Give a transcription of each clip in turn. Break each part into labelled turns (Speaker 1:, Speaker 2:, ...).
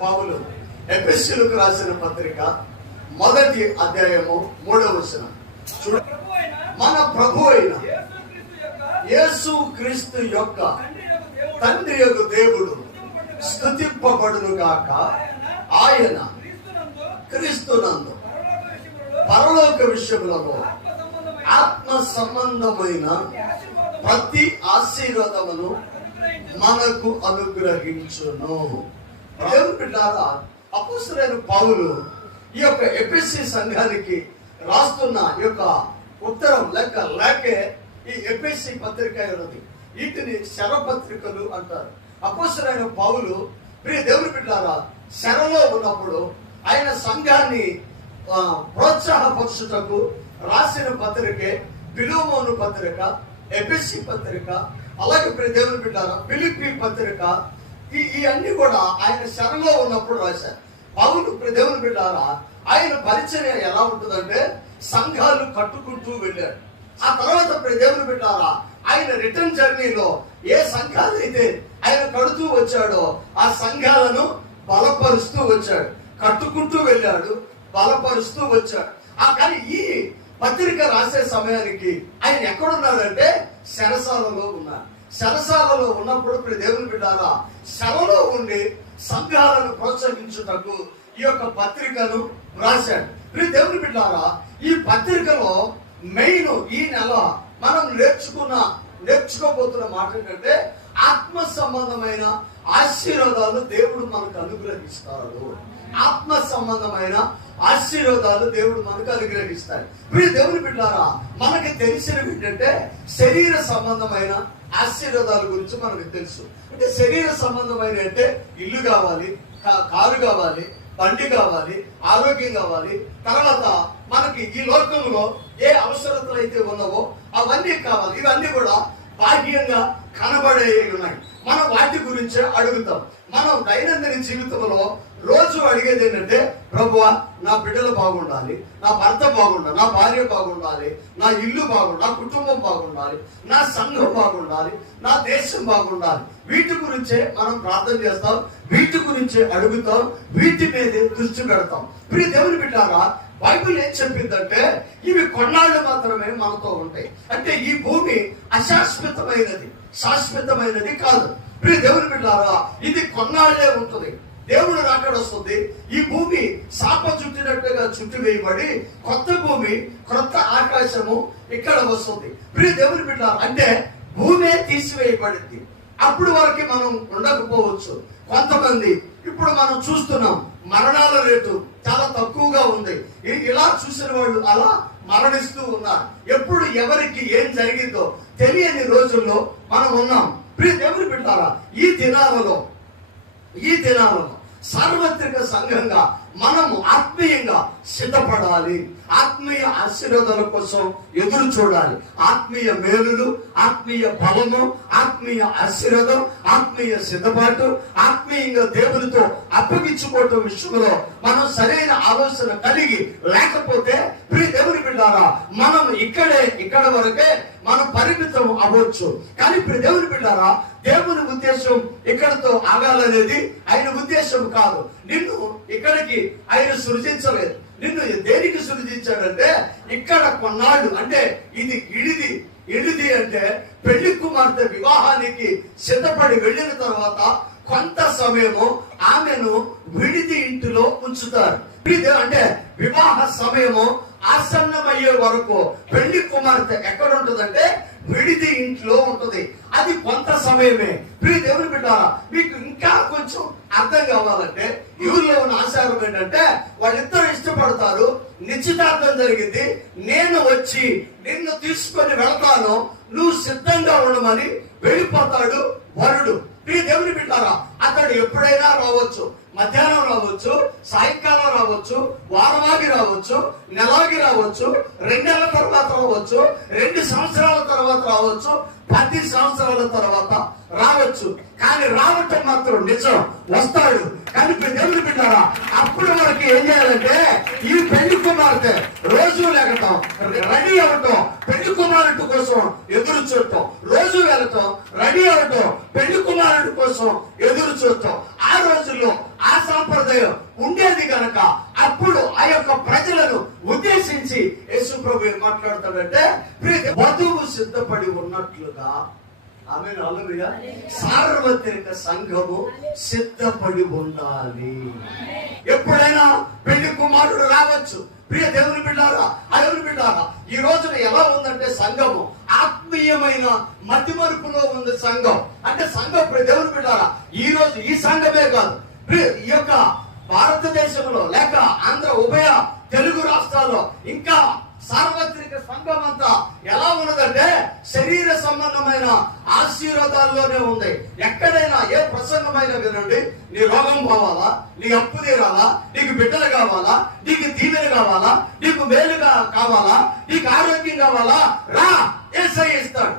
Speaker 1: పావులు. ఎపిస్సులకు రాసిన పత్రిక మొదటి అధ్యాయము మూడవ వచనం. చూడ. మన ప్రభు అయిన యేసు క్రీస్తు యొక్క
Speaker 2: తండ్రి యొక్క దేవుడు
Speaker 1: స్థుతింపబడును గాక
Speaker 2: ఆయన క్రీస్తునందు పరలోక విషయములలో ఆత్మ సంబంధమైన
Speaker 1: ప్రతి ఆశీర్వాదమును మనకు అనుగ్రహించును. దేవుని బిడ్డారా అపుసరైన పావులు ఈ యొక్క ఎపిసి సంఘానికి రాస్తున్న ఈ యొక్క ఉత్తరం లెక్క లేకే ఈ ఎపిసి పత్రిక ఉన్నది వీటిని శరపత్రికలు అంటారు. అపుసరైన పావులు ప్రియ దేవుని బిడ్డారా శరలో ఉన్నప్పుడు ఆయన సంఘాన్ని ప్రోత్సాహపరుచుటకు ప్రోత్సాహపరచుటకు రాసిన పత్రికే బిలోమోను పత్రిక ఎపిసి పత్రిక అలాగే ప్రియ దేవుని బిడ్డారా పిలిపి పత్రిక ఈ ఈ అన్ని కూడా ఆయన శరణలో ఉన్నప్పుడు రాశారు. పౌలు దేవుని బిడ్డారా ఆయన పరిచర్య ఎలా ఉంటుందంటే సంఘాలు కట్టుకుంటూ వెళ్ళాడు ఆ తర్వాత దేవుని బిడ్డారా ఆయన రిటర్న్ జర్నీలో ఏ సంఘాలు అయితే ఆయన కడుతూ వచ్చాడో ఆ సంఘాలను బలపరుస్తూ వచ్చాడు. కట్టుకుంటూ వెళ్ళాడు బలపరుస్తూ వచ్చాడు. ఆ కానీ ఈ పత్రిక రాసే సమయానికి ఆయన ఎక్కడున్నాడంటే శరసాలలో ఉన్నారు. శరసాలలో ఉన్నప్పుడు ఇప్పుడు దేవుని బిడ్డారా శవలో ఉండి సంఘాలను ప్రోత్సహించుటకు ఈ యొక్క పత్రికను రాశాడు ఇప్పుడు దేవుని బిడ్డారా ఈ పత్రికలో మెయిన్ ఈ నెల మనం నేర్చుకున్న నేర్చుకోబోతున్న మాట ఏంటంటే ఆత్మ సంబంధమైన ఆశీర్వాదాలు దేవుడు మనకు అనుగ్రహిస్తాడు. ఆత్మ సంబంధమైన ఆశీర్వాదాలు దేవుడు మనకు అనుగ్రహిస్తాడు. మీరు దేవుని బిడ్డారా మనకి తెలిసినవి ఏంటంటే శరీర సంబంధమైన ఆశీర్వాదాల గురించి మనకు తెలుసు. అంటే శరీర సంబంధమైన అంటే ఇల్లు కావాలి కారు కావాలి బండి కావాలి ఆరోగ్యం కావాలి. తర్వాత మనకి ఈ లోకంలో ఏ అవసరతలు అయితే ఉన్నావో అవన్నీ కావాలి. ఇవన్నీ కూడా బాహ్యంగా కనబడే ఉన్నాయి. మనం వాటి గురించే అడుగుతాం. మనం దైనందిన జీవితంలో రోజు అడిగేది ఏంటంటే ప్రభువా నా బిడ్డలు బాగుండాలి నా భర్త బాగుండాలి నా భార్య బాగుండాలి నా ఇల్లు బాగుండాలి నా కుటుంబం బాగుండాలి నా సంఘం బాగుండాలి నా దేశం బాగుండాలి. వీటి గురించే మనం ప్రార్థన చేస్తాం వీటి గురించే అడుగుతాం వీటి మీదే దృష్టి పెడతాం. ప్రియ దేవుని బిడ్డారా బైబిల్ ఏం చెప్పిందంటే ఇవి కొన్నాళ్ళు మాత్రమే మనతో ఉంటాయి. అంటే ఈ భూమి అశాశ్వతమైనది శాశ్వతమైనది కాదు. ప్రియ దేవుని బిడ్డారా ఇది కొన్నాళ్ళే ఉంటుంది. దేవుడు రాకడ వస్తుంది. ఈ భూమి శాప చుట్టినట్టుగా చుట్టివేయబడి కొత్త భూమి కొత్త ఆకాశము ఇక్కడ వస్తుంది. ప్రియ దేవుని బిడ్డ అంటే భూమే తీసివేయబడింది. అప్పుడు వరకు మనం ఉండకపోవచ్చు. కొంతమంది ఇప్పుడు మనం చూస్తున్నాం మరణాల రేటు చాలా తక్కువగా ఉంది. ఇలా చూసిన వాళ్ళు అలా మరణిస్తూ ఉన్నారు. ఎప్పుడు ఎవరికి ఏం జరిగిందో తెలియని రోజుల్లో మనం ఉన్నాం. ప్రియ దేవుని బిడ్డారా ఈ దినాలలో ఈ దినాలను సార్వత్రిక సంఘంగా మనము ఆత్మీయంగా సిద్ధపడాలి. ఆత్మీయ ఆశీర్వాదాల కోసం ఎదురు చూడాలి. ఆత్మీయ మేలులు ఆత్మీయ బలము ఆత్మీయ ఆశీర్వాదం ఆత్మీయ సిద్ధపాటు ఆత్మీయంగా దేవునితో అప్పగించుకోవటం విషయంలో మనం సరైన ఆలోచన కలిగి లేకపోతే ప్రియ దేవుని బిడ్డారా మనం ఇక్కడే ఇక్కడ వరకే మనం పరిమితం అవ్వచ్చు. కానీ ఇప్పుడు దేవుని బిడ్డారా దేవుని ఉద్దేశం ఇక్కడతో ఆగాలనేది ఆయన ఉద్దేశం కాదు. నిన్ను ఇక్కడికి ఆయన సృజించలేదు. నిన్ను దేనికి సృజించాడంటే ఇక్కడ కొన్నాళ్ళు అంటే ఇది ఇడిది ఇడిది అంటే పెళ్ళి కుమార్తె వివాహానికి సిద్ధపడి వెళ్ళిన తర్వాత కొంత సమయము ఆమెను విడిది ఇంటిలో ఉంచుతారు. అంటే వివాహ సమయము ఆసన్నమయ్యే వరకు పెళ్ళి కుమార్తె ఎక్కడ ఉంటుందంటే విడిది ఇంట్లో ఉంటుంది. అది కొంత సమయమే. ప్రియ దేవుని బిడ్డారా మీకు ఇంకా కొంచెం అర్థం కావాలంటే ఊరిలో ఉన్న ఆచారం ఏంటంటే వాళ్ళిద్దరు ఇష్టపడతారు. నిశ్చితార్థం జరిగింది. నేను వచ్చి నిన్ను తీసుకొని వెళ్తాను. నువ్వు సిద్ధంగా ఉండమని వెళ్ళిపోతాడు వరుడు. ప్రియ దేవుని బిడ్డారా అతడు ఎప్పుడైనా రావచ్చు. మధ్యాహ్నం రావచ్చు సాయంకాలం రావచ్చు వారమాగి రావచ్చు నెలవాగి రావచ్చు రెండేళ్ళ తర్వాత రావచ్చు రెండు సంవత్సరాల తర్వాత రావచ్చు పది సంవత్సరాల తర్వాత రావచ్చు. కానీ రావటం మాత్రం నిజం. వస్తాడు. కానీ దేవుడు దేవుని బిడ్డారా మనకి ఏం చేయాలంటే ఈ పెళ్ళి కుమార్తె రోజు లేకటం రెడీ అవటం పెళ్ళి కుమారుడు కోసం ఎదురు చూడటం. రోజు వెళ్ళటం రెడీ అవటం పెళ్ళి కుమారుడు కోసం ఎదురు చూడటం ఆ రోజుల్లో ఆ సాంప్రదాయం ఉన్నట్లుగా. ఆమె అలలుయ సార్వత్రిక సంఘము సిద్ధపడి ఉండాలి. ఎప్పుడైనా పెళ్ళి కుమారుడు రావచ్చు. ప్రియ దేవుని బిడ్డారా ఆ దేవుని బిడ్డారా ఈ రోజున ఎలా ఉందంటే సంఘము ఆత్మీయమైన మతి మరుపులో ఉంది సంఘం. అంటే సంఘం ప్రియ దేవుని బిడ్డారా ఈ రోజు ఈ సంఘమే కాదు. ఈ యొక్క భారతదేశంలో లేక ఆంధ్ర ఉభయ తెలుగు రాష్ట్రాల్లో ఇంకా సార్వత్రిక సంఘం అంతా ఎలా ఉన్నదంటే శరీర సంబంధమైన ఆశీర్వాదాల్లోనే ఉంది. ఎక్కడైనా ఏ ప్రసంగమైన వినండి. నీ రోగం పోవాలా? నీ అప్పు తీరాలా? నీకు బిడ్డలు కావాలా? నీకు దీవెన కావాలా? నీకు మేలుగా కావాలా? నీకు ఆరోగ్యం కావాలా? రా! ఏసై ఇస్తాడు.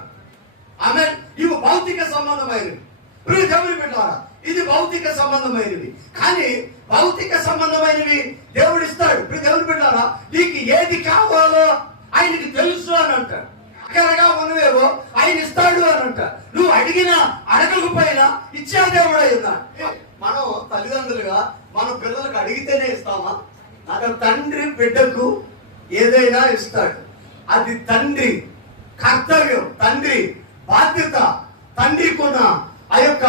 Speaker 1: ఆమె ఇవి భౌతిక సంబంధమైనవి. ప్రియ దేవుని బిడ్డారా ఇది భౌతిక సంబంధమైనవి. కానీ భౌతిక సంబంధమైనవి దేవుడు ఇస్తాడు. ప్రియ దేవుని బిడ్డారా నీకు ఏది కావాలో ఆయనకి తెలుసు అని అంటాడు. అక్కడగా ఉన్నవేవో ఆయన ఇస్తాడు అని అంటాడు. నువ్వు అడిగినా అడగకపోయినా ఇచ్చే దేవుడు అయిందా మనం తల్లిదండ్రులుగా మన పిల్లలకు అడిగితేనే ఇస్తామా? అక్కడ తండ్రి బిడ్డకు ఏదైనా ఇస్తాడు. అది తండ్రి కర్తవ్యం తండ్రి బాధ్యత తండ్రికున్న ఆ యొక్క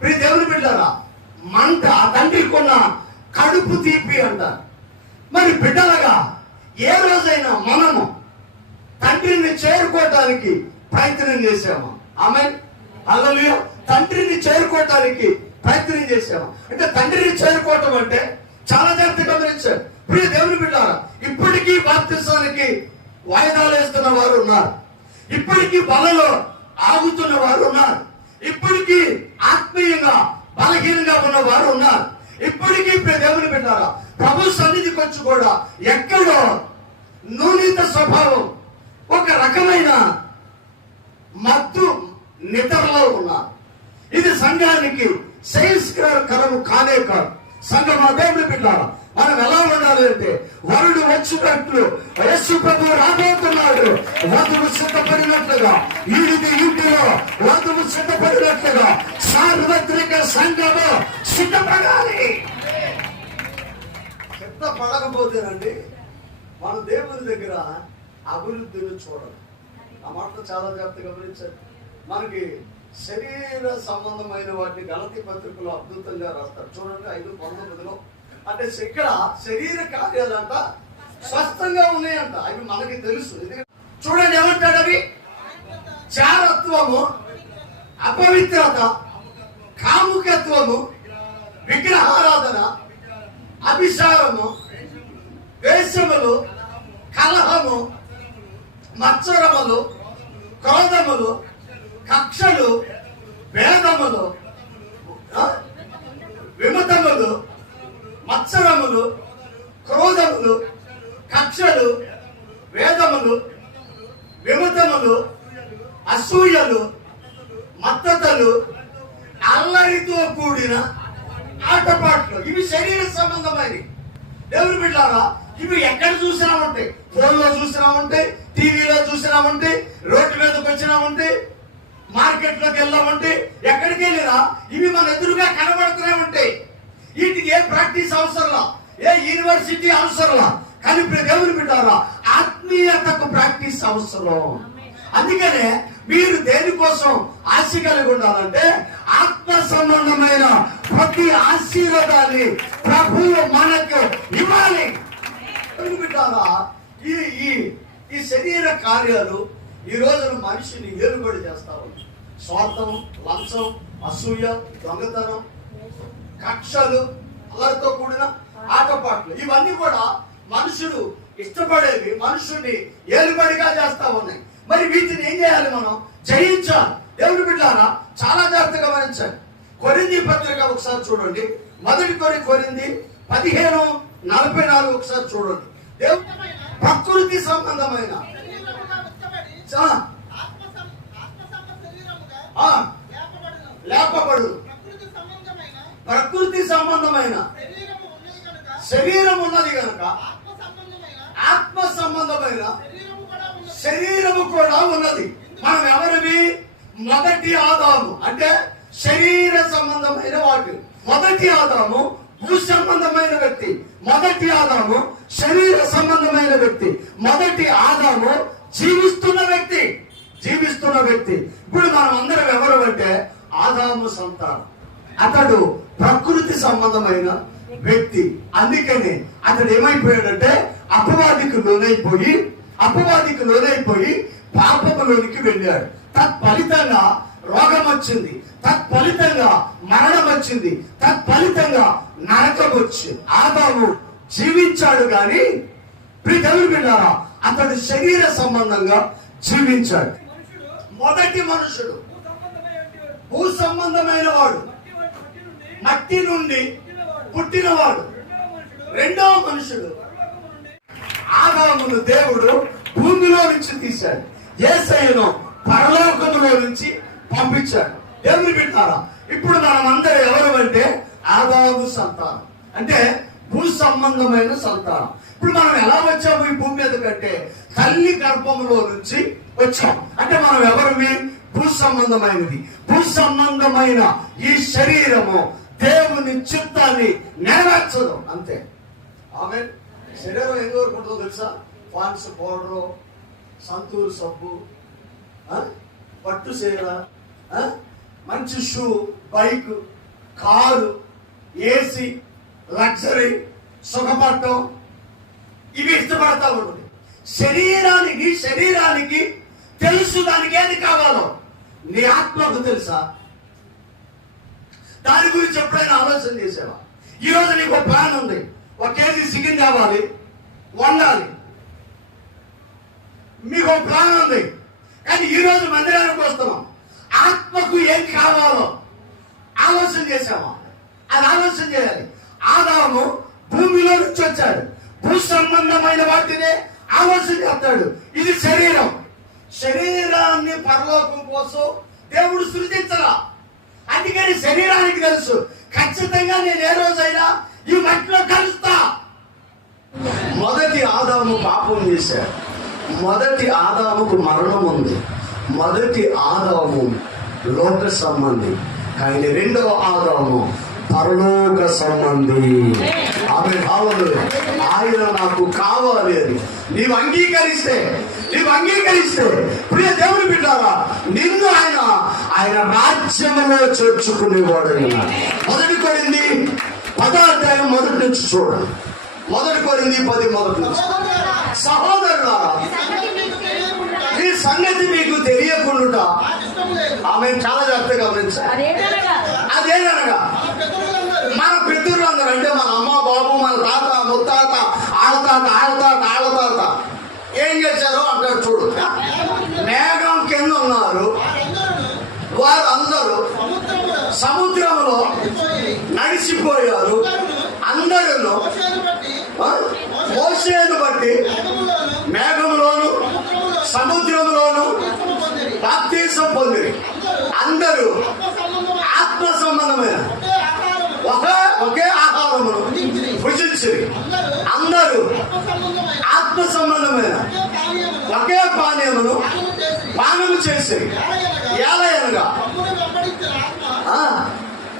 Speaker 1: ప్రియ దేవుని బిడ్డరా మంట ఆ తండ్రికున్న కడుపు తీపి అంటారు మరి బిడ్డలుగా ఏ రోజైనా మనము తండ్రిని చేరుకోవటానికి ప్రయత్నం చేసాము ఆమె అల్లలు తండ్రిని చేరుకోవటానికి ప్రయత్నం చేసాము అంటే తండ్రిని చేరుకోవటం అంటే చాలా జాగ్రత్త గమనించారు. ప్రియ దేవుని బిడ్డారా ఇప్పటికీ బాప్తిసానికి వాయిదాలు వేస్తున్న వారు ఉన్నారు. ఇప్పటికీ బలలో ఆగుతున్న వారు ఉన్నారు. ఇప్పటికీ ఆత్మీయంగా బలహీనంగా ఉన్న వారు ఉన్నారు. ఇప్పటికీ దేవుని పెట్టారా ప్రభు సన్నిధికి వచ్చి కూడా ఎక్కడో నూనీత స్వభావం ఒక రకమైన మత్తు నిద్రలో ఉన్నారు. ఇది సంఘానికి కరము కానే కాదు. సంఘం అదేమి బిడ్డారా మనం ఎలా ఉండాలి అంటే వరుడు వచ్చినట్లు యశు ప్రభు రాబోతున్నాడు. వధువు సిద్ధపడినట్లుగా ఈడిది ఇంటిలో వధువు సిద్ధపడినట్లుగా సార్వత్రిక సంఘము సిద్ధపడాలి. సిద్ధపడకపోతేనండి మన దేవుని దగ్గర అభివృద్ధిని చూడాలి ఆ మాటలు చాలా జాగ్రత్త గమనించారు మనకి శరీర సంబంధమైన వాటిని గలతి పత్రికలో అద్భుతంగా రాస్తారు. చూడండి ఐదు పంతొమ్మిదిలో. అంటే ఇక్కడ శరీర కార్యాలంట స్వస్థంగా ఉన్నాయంట. అవి మనకి తెలుసు. చూడండి ఏమంటాడు అవి? చారత్వము అపవిత్రత కాముకత్వము విగ్రహారాధన అభిషారము వేషములు కలహము మత్సరములు క్రోధములు కక్షలు భేదములు విమతములు మత్సరములు క్రోధములు కక్షలు వేదములు విమతములు అసూయలు మత్తతలు అల్లరితో కూడిన ఆటపాట్లు. ఇవి శరీర సంబంధమైనవి. దేవుని బిడ్డారా ఇవి ఎక్కడ చూసినా ఉంటాయి. ఫోన్లో చూసినా ఉంటాయి టీవీలో చూసినా ఉంటాయి రోడ్డు మీదకి వచ్చినా ఉంటాయి మార్కెట్లోకి వెళ్ళామంటే ఎక్కడికి వెళ్ళినా ఇవి మన ఎదురుగా కనబడుతూనే ఉంటాయి. వీటికి ఏ ప్రాక్టీస్ అవసరంలా? ఏ యూనివర్సిటీ అవసరంలా? కానీ దేవుని బిడ్డారా ఆత్మీయతకు ప్రాక్టీస్ అవసరం. అందుకనే మీరు దేనికోసం ఆశ కలిగి ఉండాలంటే ఆత్మ సంబంధమైన ప్రతి ఆశీర్వాదాన్ని ప్రభువు మనకు ఇవ్వాలి. బిడ్డారా ఈ ఈ ఈ శరీర కార్యాలు ఈ రోజున మనిషిని ఏర్పడి చేస్తా ఉంది. స్వార్థం లంచం అసూయ దొంగతనం కక్షలు అల్లరితో కూడిన ఆటపాట్లు ఇవన్నీ కూడా మనుషులు ఇష్టపడేవి మనుషుల్ని ఏలుబడిగా చేస్తా ఉన్నాయి. మరి వీటిని ఏం చేయాలి మనం? జయించాలి. దేవుడి బిడ్డారా చాలా జాగ్రత్తగా గమనించండి. కొరింది పత్రిక ఒకసారి చూడండి. మొదటి కొరి కొరింది పదిహేను నలభై నాలుగు ఒకసారి చూడండి. ప్రకృతి సంబంధమైన. ఆ, లేపబడు
Speaker 2: ప్రకృతి సంబంధమైన.
Speaker 1: శరీరం ఉన్నది కనుక
Speaker 2: ఆత్మ సంబంధమైన కూడా ఉన్నది
Speaker 1: శరీరము కూడా ఉన్నది. మనం ఎవరివి మొదటి ఆదాము అంటే శరీర సంబంధమైన వాటి మొదటి ఆదాము భూ సంబంధమైన వ్యక్తి. మొదటి ఆదాము శరీర సంబంధమైన వ్యక్తి. మొదటి ఆదాము జీవిస్తున్న వ్యక్తి. జీవిస్తున్న వ్యక్తి. ఇప్పుడు మనం అందరం ఎవరు అంటే ఆదాము సంతానం. అతడు ప్రకృతి సంబంధమైన వ్యక్తి. అందుకని అతడు ఏమైపోయాడంటే అపవాదికి లోనైపోయి అపవాదికి లోనైపోయి పాపములోనికి వెళ్ళాడు. తత్ఫలితంగా రోగం వచ్చింది. తత్ఫలితంగా మరణం వచ్చింది. తత్ఫలితంగా నరకం వచ్చింది ఆదాము జీవించాడు కానీ ప్రియతలు విన్నారా అతడు శరీర సంబంధంగా జీవించాడు. మొదటి మనుషుడు.
Speaker 2: భూ
Speaker 1: సంబంధమైన వాడు.
Speaker 2: మట్టి నుండి పుట్టినవాడు. రెండవ మనుషుడు.
Speaker 1: ఆదామును దేవుడు భూమిలో నుంచి తీశాడు. ఏసైను పరలోకములో నుంచి పంపించాడు ఎవరు పెట్టారా ఇప్పుడు మనం అందరం ఎవరు అంటే ఆదాము సంతానం. అంటే భూ సంబంధమైన సంతానం. ఇప్పుడు మనం ఎలా వచ్చాము ఈ భూమి మీద కంటే తల్లి గర్భములో నుంచి వచ్చాం. అంటే మనం ఎవరివి? భూ సంబంధమైనది. భూ సంబంధమైన ఈ శరీరము దేవుని చిత్తాన్ని నెరవేర్చదు. అంతే. ఆమె శరీరం ఏం కోరుకుంటుందో తెలుసా? ఫాన్స్ పౌడరు సంతూరు సబ్బు పట్టు చీర మంచి shoe bike car AC luxury సుఖపట్టం. ఇవి ఇష్టపడతా ఉంటుంది శరీరానికి శరీరానికి తెలుసు దానికి ఏది కావాలో. నీ ఆత్మకు తెలుసా? దాని గురించి ఎప్పుడైనా ఆలోచన చేసావా? ఈరోజు నీకు ఒక ప్లాన్ ఉంది. ఒక కేజీ చికెన్ కావాలి వండాలి. మీకు ఒక ప్లాన్ ఉంది. కానీ ఈరోజు మందిరానికి వస్తున్నాం. ఆత్మకు ఏం కావాలో ఆలోచన చేసామా అది ఆలోచన చేయాలి. ఆదాము భూమిలో నుంచి వచ్చాడు. భూ సంబంధమైన వాటినే ఆలోచన చేస్తాడు. ఇది శరీరం. శరీరాన్ని పరలోకం కోసం దేవుడు సృజించరా అందుకని శరీరానికి తెలుసు. ఖచ్చితంగా నేను ఏ రోజైనా ఈ మట్టిలో కలుస్తా. మొదటి ఆదాము పాపం చేశాడు. మొదటి ఆదాముకు మరణం ఉంది. మొదటి ఆదాము లోక సంబంధి. కానీ రెండవ ఆదాము పరలోక సంబంధి. ఆమె భావలు ఆయన నాకు కావాలి అని. నీవు అంగీకరిస్తే నీవు అంగీకరిస్తే ప్రియ దేవుని బిడ్డారా నిన్ను ఆయన ఆయన రాజ్యంలో చేర్చుకునేవాడు మొదటి కొరింది పదార్థాయం మొదటి నుంచి చూడండి. మొదటి కొరింది పది మొదటి నుంచి.
Speaker 2: సహోదరులారా, ఈ సంగతి మీకు తెలియకుండా
Speaker 1: ఆమె చాలా జాగ్రత్తగా గమనించాలి. అదేనగా
Speaker 2: మన
Speaker 1: మన
Speaker 2: పెద్దలందరూ
Speaker 1: పితృలందరూ అంటే మన అమ్మ బాబు మన తాత ముత్తాత ఆడతాత ఆడతాత ఆడతాత ఏం చేశారో అంటాడు చూడు. మేఘం కింద ఉన్నారు.
Speaker 2: వారందరూ
Speaker 1: వారు అందరూ సముద్రంలో నడిచిపోయారు.
Speaker 2: అందరిలో
Speaker 1: మోసేను బట్టి
Speaker 2: మేఘములోను సముద్రములోను
Speaker 1: బాప్తీసం పొందిరి అందరూ
Speaker 2: ఆత్మ సంబంధమైన ఒక
Speaker 1: ఒకే ఆహారమును భుజించి
Speaker 2: అందరూ ఆత్మ సంబంధమైన ఒకే పానీయమును
Speaker 1: ఒకే పానీయమును
Speaker 2: పానము చేసిరి.
Speaker 1: ఏలయనగా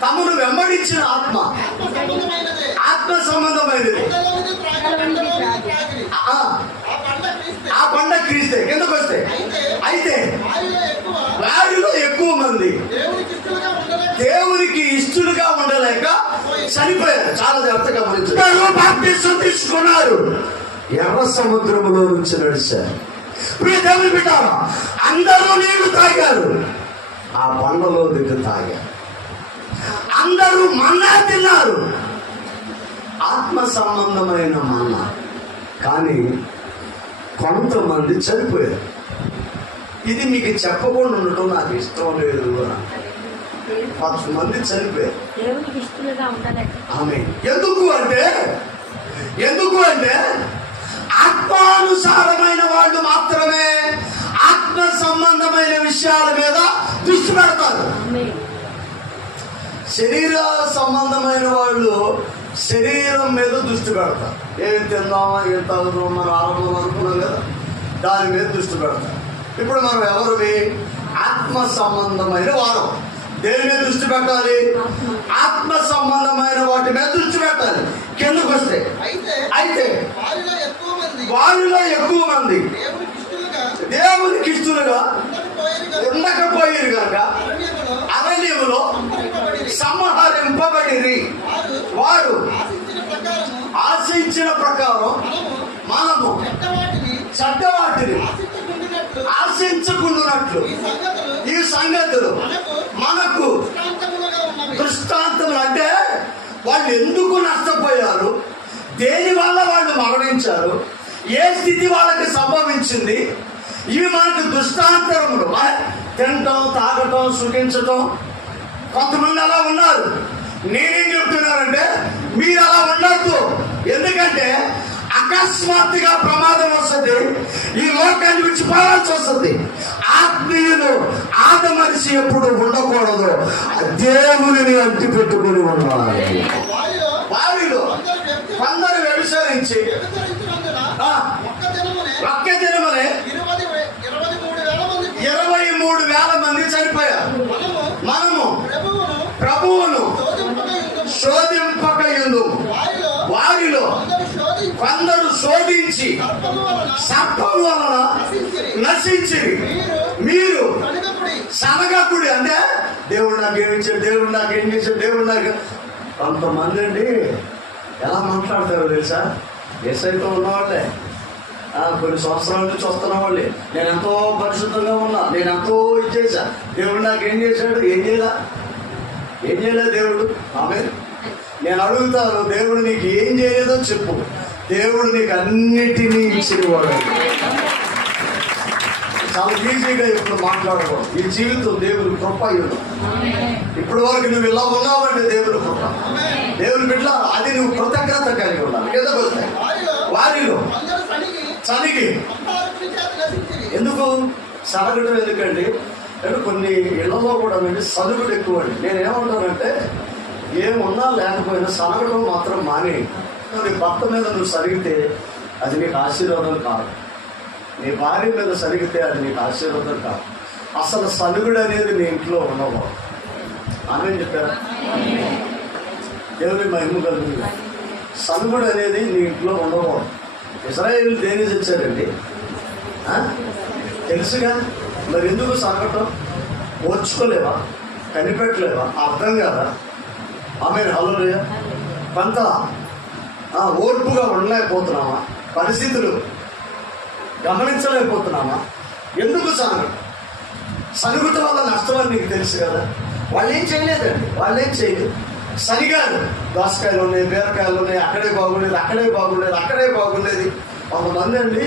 Speaker 1: తమను వెంబడించిన ఆత్మ
Speaker 2: ఆత్మ సంబంధమైనదే.
Speaker 1: ఆ, పండ క్రీస్తే. కిందకు వస్తే. అయితే
Speaker 2: వారిలో ఎక్కువ
Speaker 1: మంది.
Speaker 2: దేవునికి ఇష్టలుగా ఉండలేక
Speaker 1: చనిపోయారు. చాలా జాగ్రత్తగా గమనించారు బాప్తిసం తీసుకున్నారు. ఎర్ర సముద్రములో నుంచి నడిచారు. దేవుని బిడ్డారా అందరూ నీళ్ళు తాగారు. ఆ పండలో దిగ్గు తాగారు. అందరూ మన్నా తిన్నారు. ఆత్మ సంబంధమైన మన్నా. కానీ కొంతమంది చనిపోయారు. ఇది మీకు చెప్పకుండా ఉండటం నాకు ఇష్టం లేదు చనిపోయారు.
Speaker 3: దేవునికి ఇష్టలుగా ఉండలేక
Speaker 1: ఆమె ఎందుకు అంటే? ఎందుకు అంటే ఆత్మానుసారమైన వాళ్ళు మాత్రమే ఆత్మ సంబంధమైన విషయాల మీద దృష్టి పెడతారు. శరీర సంబంధమైన వాళ్ళు శరీరం మీద దృష్టి పెడతారు ఏం తిందామా ఏం తాగుదామా మనం ఆరంభం అనుకున్నాం కదా దాని మీద దృష్టి పెడతారు ఇప్పుడు మనం ఎవరివి? ఆత్మ సంబంధమైన వారం. దేని మీద దృష్టి పెట్టాలి? ఆత్మ సంబంధమైన వాటి మీద దృష్టి పెట్టాలి. కిందకు వస్తే.
Speaker 2: అయితే
Speaker 1: అయితే
Speaker 2: వారిలో ఎక్కువ మంది.
Speaker 1: వారిలో ఎక్కువ మంది.
Speaker 2: దేవునికి ఇష్టలుగా
Speaker 1: దేవునికి ఇష్టలుగా
Speaker 2: ఉండకపోయేది కనుక
Speaker 1: ఉండకపోయారు కనుక
Speaker 2: అరణ్యములో
Speaker 1: అరణ్యములో
Speaker 2: సంహరింపబడిరి.
Speaker 1: సంహరింపబడిరి
Speaker 2: వారు
Speaker 1: వారు
Speaker 2: ఆశించిన ప్రకారము
Speaker 1: ఆశించిన ప్రకారం
Speaker 2: మనము చెడ్డవాటిని
Speaker 1: ఆశించుకున్నట్లు
Speaker 2: ఈ సంగతులు మనకు
Speaker 1: దృష్టాంతములు అంటే వాళ్ళు ఎందుకు నష్టపోయారు? దేని వల్ల వాళ్ళు మరణించారు? ఏ స్థితి వాళ్ళకి సంభవించింది? ఇవి మనకు దృష్టాంతరములు. తినటం తాగటం సుఖించటం. కొంతమంది అలా ఉన్నారు. నేనేం చెప్తున్నానంటే మీరు అలా ఉండొద్దు. ఎందుకంటే అకస్మాత్తుగా ప్రమాదం వస్తుంది. ఈ లోకాన్ని విడిచిపోవాల్సి వస్తుంది. ఆత్మీయులు ఆద మనిషి ఎప్పుడు ఉండకూడదు. దేవుని అంటి పెట్టుకుని ఉండాలి.
Speaker 2: వారిలో కొందరు
Speaker 1: వ్యభిచరించి
Speaker 2: ఒక్క దినమునే ఇరవై మూడు వేల మంది
Speaker 1: చనిపోయారు.
Speaker 2: మనము ప్రభువును
Speaker 1: ప్రభువును
Speaker 2: వారిలో కొందరు శోధి
Speaker 1: శోధించి సర్పం వలన నశించి
Speaker 2: మీరు
Speaker 1: సనగకుడి అంటే దేవుడు నాకు ఏమి ఇచ్చాడు దేవుడు నాకు ఏం చేశాడు దేవుడు నాకు కొంతమంది అండి ఎలా మాట్లాడతారో తెలుసా? ఏసైతో ఉన్నవాళ్ళే. కొన్ని సంవత్సరాల నుంచి వస్తున్న వాళ్ళే. నేను ఎంతో పరిశుద్ధంగా ఉన్నా నేను ఎంతో ఇచ్చేసా దేవుడు నాకు ఏం చేశాడు? ఏం చేయలా. ఏం చేయలే దేవుడు. ఆమె నేను అడుగుతాను దేవుడు నీకు ఏం చేయలేదో చెప్పు. దేవుడు నీకు అన్నిటినీ ఇచ్చినవాడు చాలా ఈజీగా ఇప్పుడు మాట్లాడకూడదు. ఈ జీవితం దేవుడు కృప అయ్యుడు ఇప్పటి వరకు నువ్వు ఇలా ఉన్నావంటే దేవుడు కృప. దేవుడు బిడ్డ అది నువ్వు కృతజ్ఞత కలిగి ఉండాలి. కింద
Speaker 2: వారిలో చనిగి
Speaker 1: ఎందుకు? సనగడం ఎందుకండి? కొన్ని ఇళ్ళలో కూడా వెళ్ళి సనుగుడు ఎక్కువ అండి నేను ఏమంటానంటే ఏమున్నా లేకపోయినా సనగడం మాత్రం మానే నీ భర్త మీద నువ్వు సరిగితే అది నీకు ఆశీర్వాదం కాదు. నీ భార్య మీద సరిగితే అది నీకు ఆశీర్వాదం కాదు. అసలు సనుగుడు అనేది నీ ఇంట్లో ఉండవు. ఆమె చెప్పారా? దేవుని మహిమ కలుగుతుంది. సనుగుడు అనేది నీ ఇంట్లో ఉండవు. ఇజ్రాయేల్ దేని తెచ్చారండి? తెలుసుగా? మరి ఎందుకు సనగటం? ఓర్చుకోలేవా? కనిపెట్టలేవా? అర్థం కదా? ఆమె హలోయ కొంత ఓర్పుగా ఉండలేకపోతున్నామా పరిస్థితులు గమనించలేకపోతున్నామా ఎందుకు సనగటం సనుగుట వల్ల నష్టం అని నీకు తెలుసు కదా. వాళ్ళు ఏం చేయలేదండి. వాళ్ళు ఏం చేయలేదు. సరిగాదు. దోసకాయలు ఉన్నాయి బీరకాయలు ఉన్నాయి అక్కడే బాగుండేది అక్కడే బాగుండేది అక్కడే బాగుండేది. కొంతమంది అండి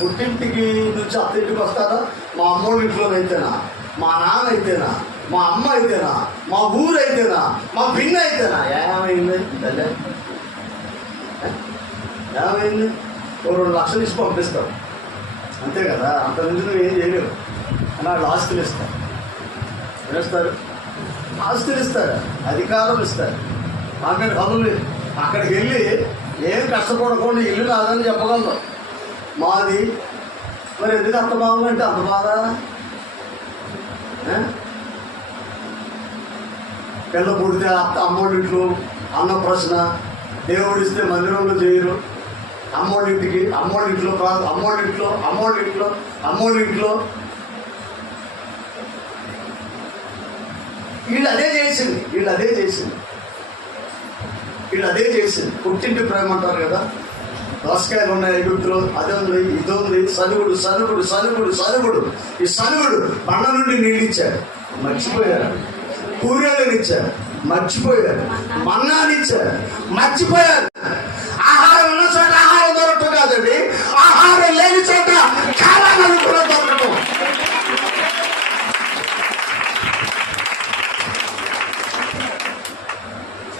Speaker 1: పుట్టింటికి నుంచి అత్తింటికి వస్తారా? మా అమ్మోళ్ళ ఇంట్లోనైతేనా? మా నాన్న అయితేనా మా అమ్మ అయితేనా? మా ఊరు అయితేనా? మా పిన్న అయితేనా? ఏమైంది? తల్లి ఏమైంది? ఓ రెండు లక్షలు ఇచ్చి పంపిస్తావు అంతే కదా? అంత నుంచి నువ్వు ఏం చేయలేవు. అని వాళ్ళు ఆస్తులు ఇస్తారు? ఏమిస్తారు ఆస్తులు ఇస్తారు. అధికారం ఇస్తారు. అక్కడ లేదు అక్కడికి వెళ్ళి ఏం కష్టపడకుండా ఇల్లు నాదని చెప్పగలను మాది మరి ఎందుకు అంత బాగుందంటే అంత బాధ పిల్ల పుడితే అత్త అమ్మోడింట్లో అన్న ప్రశ్న దేవుడిస్తే మందిరంలో చేయరు. అమ్మోడింటికి అమ్మోడింట్లో కాదు అమ్మోడింట్లో అమ్మోడింట్లో అమ్మోడింట్లో వీళ్ళు అదే చేసింది వీళ్ళు అదే చేసింది. వీళ్ళు అదే చేసింది. పుట్టింటి ప్రేమ అంటారు కదా. దోసకాయలు ఉన్నాయి ఎగుతులు అదే ఉంది ఇది ఉంది సనుగుడు సనుగుడు సనుగుడు సనుగుడు. ఈ సనుగుడు బండ నుండి నీళ్ళు ఇచ్చాడు. మర్చిపోయారు. కూరగాయలు ఇచ్చారు. మర్చిపోయారు. మన్నానిచ్చారు మర్చిపోయారు. ఆహారం ఉన్న చోట ఆహారం దొరకటం కాదండి. ఆహారం లేని చోట చాలా కూడా దొరకటం.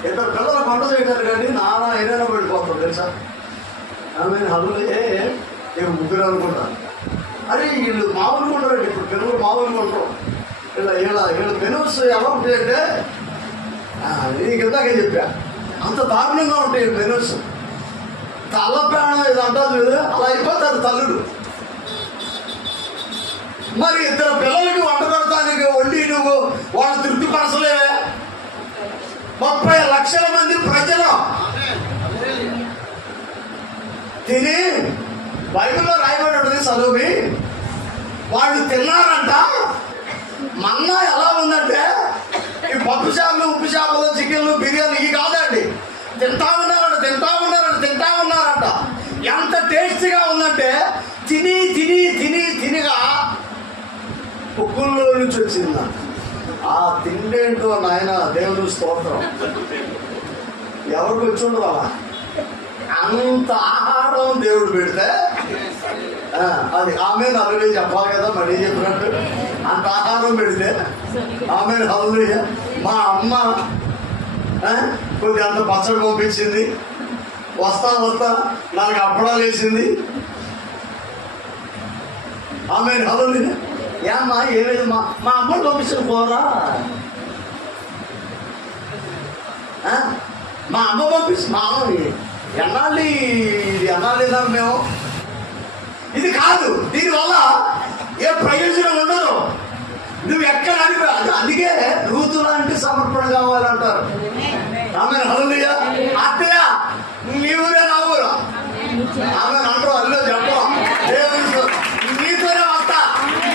Speaker 1: ఇద్దరు పిల్లలు పంట చేయటారు కానీ నానా ఏదైనా పడిపోతాం తెలుసా? ఆమె హల్లు ఏ ముగ్గురు అనుకుంటాను అరే వీళ్ళు మామూలు ఉంటారండి ఇప్పుడు పిల్లలు మామూలుగా ఉంటారు ఇలా ఇలా వీళ్ళ ఎలా ఉంటాయంటే నేను ఇందాకే చెప్పా అంత దారుణంగా ఉంటాయి పెనుస్ తల ప్రాణం ఇది అంటారు కదా అలా అయిపోతారు తల్లుడు. మరి ఇద్దరు పిల్లలకి వంట పెడతానికి వండి నువ్వు వాళ్ళు తృప్తిపరచలేవే ముప్పై లక్షల మంది ప్రజలు. తిని బైబిల్లో రాయబడి ఉంటుంది చదువు వాళ్ళు తిన్నారంట. మన్నా ఎలా ఉందంటే ఈ పప్పు చేపలు ఉప్పు చేపలు చికెన్లు బిర్యానీ ఇవి కాదండి. తింటా ఉన్నారంట తింటా ఉన్నారంట తింటా ఉన్నారంట. ఎంత టేస్టీగా ఉందంటే తిని తిని తిని తినిగా ఉక్కుల్లో నుంచి వచ్చింది. ఆ తిండేంటో నాయన దేవుడు స్తోత్రం. ఎవరికి వచ్చి ఉండదు అలా? అంత ఆహారం దేవుడు పెడితే ఆ, అది ఆమె నలుగురే చెప్పాలి కదా మళ్ళీ చెప్పినట్టు. అంత ఆహారం పెడితే ఆమె హల్లుయ్య మా అమ్మ కొద్దిగా అంత పచ్చడి పంపించింది. వస్తా వస్తా నాకు అప్పడాలు వేసింది. ఆమె హల్లుయ్య ఏమ్మా ఏమైంది? మా మా అమ్మ పంపించిన పోరా. మా అమ్మ పంపించి మా అమ్మ ఎన్నాళ్ళు ఇది ఎన్నాళ్ళు మేము? ఇది కాదు దీనివల్ల ఏ ప్రయోజనం ఉండదు. నువ్వు ఎక్కడ అడిగి అందుకే రూతు లాంటి సమర్పణ కావాలంటారు. ఆమె హల్లుయ్య అత్తయ్య నీ ఊరే నా ఊరా. ఆమె అంటారు అల్లు చెప్పం. నీతోనే వస్తా.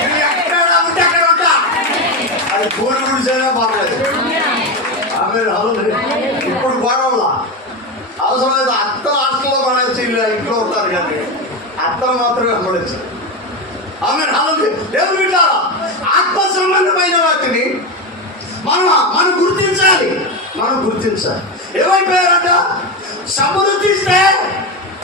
Speaker 1: నువ్వు ఎక్కడ ఉంటే అక్కడ ఉంటా. అది గూడు గుడిసైనా పర్లేదు. ఆమె హల్లుయ్య ఇప్పుడు గొడవల. అవసరమైతే అత్త హాస్టల్లో పడచ్చు ఇంట్లో ఉంటారు కానీ అత్తలు మాత్రమే పడచ్చు ఆమె దేవుడు వింటారా ఆత్మ సంబంధమైన వాటిని మనం మనం గుర్తించాలి. మనం గుర్తించాలి. ఏమైపోయారంట? సమృద్ధిస్తే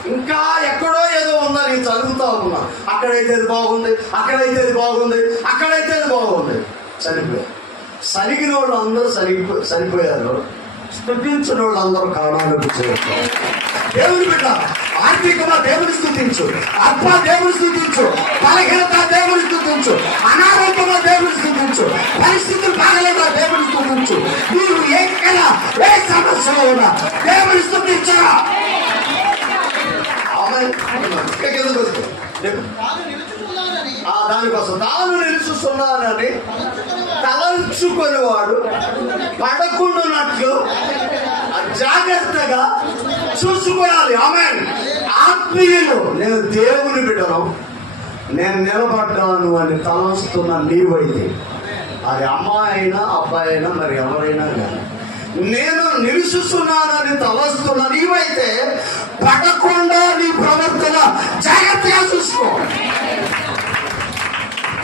Speaker 1: ఇంకా ఎక్కడో ఏదో ఉందా నేను చదువుతా ఉన్నా. అక్కడైతే అది బాగుంది అక్కడైతే అది బాగుంది అక్కడైతే అది బాగుంది. సరిపోయారు సరిగిన వాళ్ళు అందరూ సరిపో సరిపోయారు. స్థుతించిన వాళ్ళు అందరూ కారణాలకు చేరుతారు దేవుని బిడ్డ ఆర్థికంగా దేవుని స్థుతించు. ఆత్మ దేవుని స్థుతించు. బలహీనత దేవుని స్థుతించు. అనారోగ్యంగా దేవుని స్థుతించు. పరిస్థితులు బాగలేదా దేవుని స్థుతించు. మీరు ఎక్కడ ఏ సమస్యలో ఉన్నా దేవుని స్థుతించరా ఆమేన్.
Speaker 2: తాను నిలుచుకున్నానని
Speaker 1: ఆ దానికోసం. తాను నిలుచుస్తున్నానని
Speaker 2: తలంచుకుని
Speaker 1: తలంచుకునేవాడు పడకుండానట్లు జాగ్రత్తగా చూసుకోవాలి. ఆమె ఆత్మీయులు నేను దేవుని బిడ్డను నేను నిలబడ్డాను అని తలస్తున్న నీవైతే అది అమ్మాయి అయినా అబ్బాయి అయినా మరి ఎవరైనా కానీ. నేను నిలుస్తున్నానని తలస్తున్న నీవైతే పడకుండా నీ ప్రవర్తన జాగ్రత్తగా చూసుకో.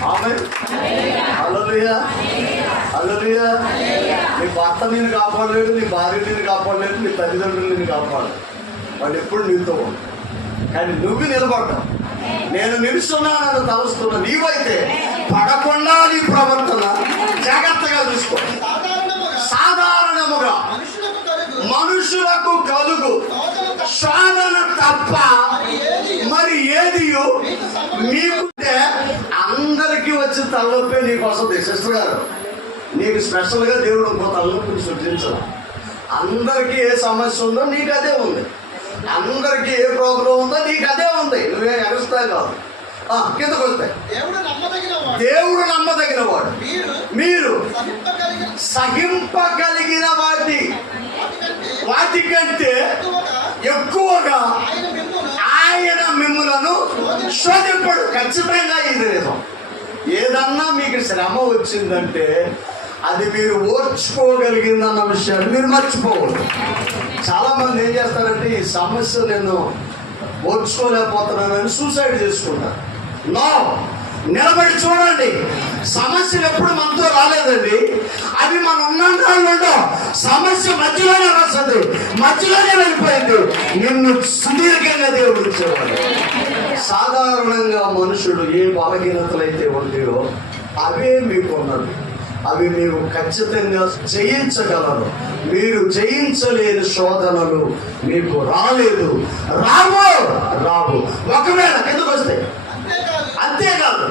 Speaker 1: ఆమె హల్లెలూయా. హల్లెలూయా. భర్త నేను కాపాడలేదు నీ భార్య నేను కాపాడలేదు నీ తల్లిదండ్రులు నేను కాపాడలేదు. వాళ్ళు ఎప్పుడు నీతో కానీ నువ్వు నిలబడ్డావు. నేను నిలుస్తున్నానని తలుస్తున్నా నీవైతే పడకుండా నీ ప్రవర్తన జాగ్రత్తగా చూసుకో.
Speaker 2: సాధారణముగా మనుషులకు కలుగు తప్ప
Speaker 1: సాధన తప్ప
Speaker 2: మరి ఏది
Speaker 1: నీకుంటే మీకుంటే అందరికీ వచ్చి తలనొప్పి నీకోసం వస్తుంది సిస్టర్ గారు. నీకు స్పెషల్గా దేవుడు ఇంకో తలనొప్పిని సృష్టించాలి అందరికీ ఏ సమస్య ఉందో నీకు అదే ఉంది. అందరికీ ఏ ప్రాబ్లం ఉందో నీకు అదే ఉంది. నువ్వే ఎగస్తాయి కాదు. కిందకు వస్తాయి
Speaker 2: దేవుడు నమ్మదగిన వాడు మీరు సహింపగలిగిన
Speaker 1: వాటి
Speaker 2: వాటికంటే
Speaker 1: వాటికంటే
Speaker 2: ఎక్కువగా ఆయన మిమ్మల్ని
Speaker 1: ఆయన మిమ్ములను శోధింపడు. ఖచ్చితంగా ఇది నిజం. ఏదన్నా మీకు శ్రమ వచ్చిందంటే అది మీరు ఓర్చుకోగలిగిందన్న విషయాన్ని మీరు మర్చిపోవద్దు చాలా మంది ఏం చేస్తారంటే ఈ సమస్య నేను ఓర్చుకోలేకపోతున్నానని సూసైడ్ చేసుకుంటారు. నో నిలబడి చూడండి. సమస్యలు ఎప్పుడు మనతో రాలేదండి. అవి మన ఉన్నంలో సమస్య మధ్యలోనే వస్తుంది. మధ్యలోనే వెళ్ళిపోయింది. నిన్ను సుదీర్ఘంగా దేవుడు ఇచ్చేవాడు. సాధారణంగా మనుషుడు ఏ అయితే ఉంటాయో అవే మీకు ఉన్నది అవి మీరు ఖచ్చితంగా జయించగలరు. మీరు జయించలేని శోధనలు మీకు రాలేదు. రాబో రాబు ఒకవేళ కిందకు వస్తే?
Speaker 2: అంతేకాదు
Speaker 1: అంతేకాదు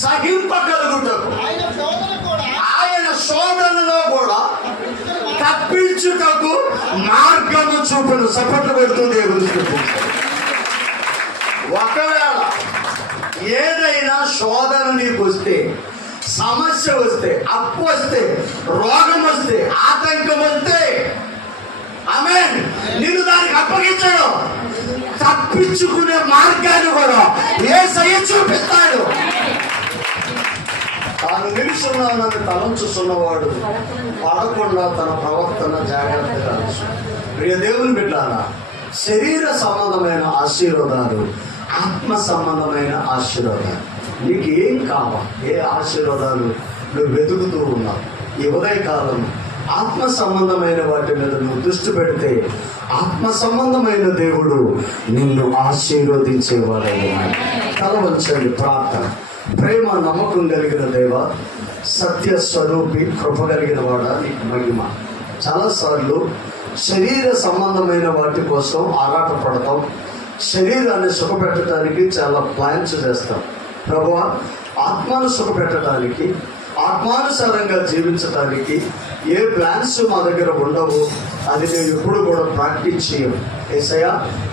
Speaker 2: సహింపగలుగుటకు. ఆయన
Speaker 1: శోధనలో కూడా తప్పించుటకు మార్గము చూపును సపోర్ట్ పెడుతూ దేవుని ఒకవేళ ఏదైనా శోధన నీకు వస్తే సమస్య వస్తే అప్పు వస్తే రోగం వస్తే ఆతంకం వస్తే ఆమె నిన్ను దానికి అప్పగించడు తప్పించుకునే మార్గాన్ని కూడా ఏ సయ చూపిస్తాడు పడుచున్నానని తలంచుచున్నవాడు పడకుండా తన ప్రవర్తన జాగ్రత్తగా ప్రియ దేవుని బిడ్డారా శరీర సంబంధమైన ఆశీర్వాదాలు ఆత్మ సంబంధమైన ఆశీర్వాదాలు. నీకు ఏం కావాలి ఏ ఆశీర్వాదాలు నువ్వు వెతుకుతూ ఉన్నావు? ఈ ఉదయకాలం ఆత్మ సంబంధమైన వాటి మీద నువ్వు దృష్టి పెడితే ఆత్మ సంబంధమైన దేవుడు నిన్ను ఆశీర్వదించేవాడైనా కల వంచండి ప్రార్థన. ప్రేమ నమ్మకం కలిగిన దేవ సత్య స్వరూపి కృప కలిగిన వాడ నీకు మహిమ. చాలాసార్లు శరీర సంబంధమైన వాటి కోసం ఆరాటపడతాం. శరీరాన్ని సుఖపెట్టడానికి చాలా ప్లాన్స్ చేస్తాం. ప్రభు ఆత్మను సుఖపెట్టడానికి ఆత్మానుసారంగా జీవించడానికి ఏ ప్లాన్స్ మా దగ్గర ఉండవు అది నేను ఎప్పుడు కూడా ప్రాక్టీస్ చేయను. ఏసయ్య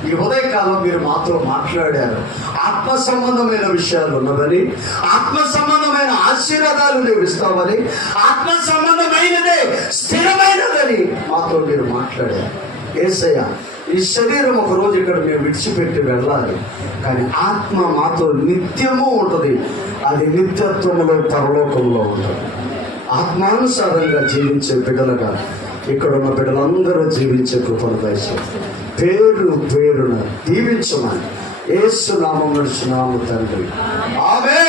Speaker 1: ఈ ఉదయకాలం మీరు మాతో మాట్లాడారు. ఆత్మ సంబంధమైన విషయాలు ఉన్నవని ఆత్మ సంబంధమైన ఆశీర్వాదాలు నువ్వు ఇస్తావని ఆత్మ సంబంధమైనదే స్థిరమైనదని మాతో మీరు మాట్లాడారు. ఏసయ్య ఈ శరీరం ఒక రోజు ఇక్కడ మేము విడిచిపెట్టి వెళ్ళాలి. కానీ ఆత్మ మాతో నిత్యము ఉంటుంది. అది నిత్యత్వంలో పరలోకంలో ఉంటుంది. ఆత్మానుసారంగా జీవించే బిడ్డలుగా ఇక్కడ ఉన్న బిడ్డలందరూ జీవించే కృపను దయచేసి పేరు పేరున దీవించమని ఏసు నామం నడుచున్నాము తండ్రి. ఆమె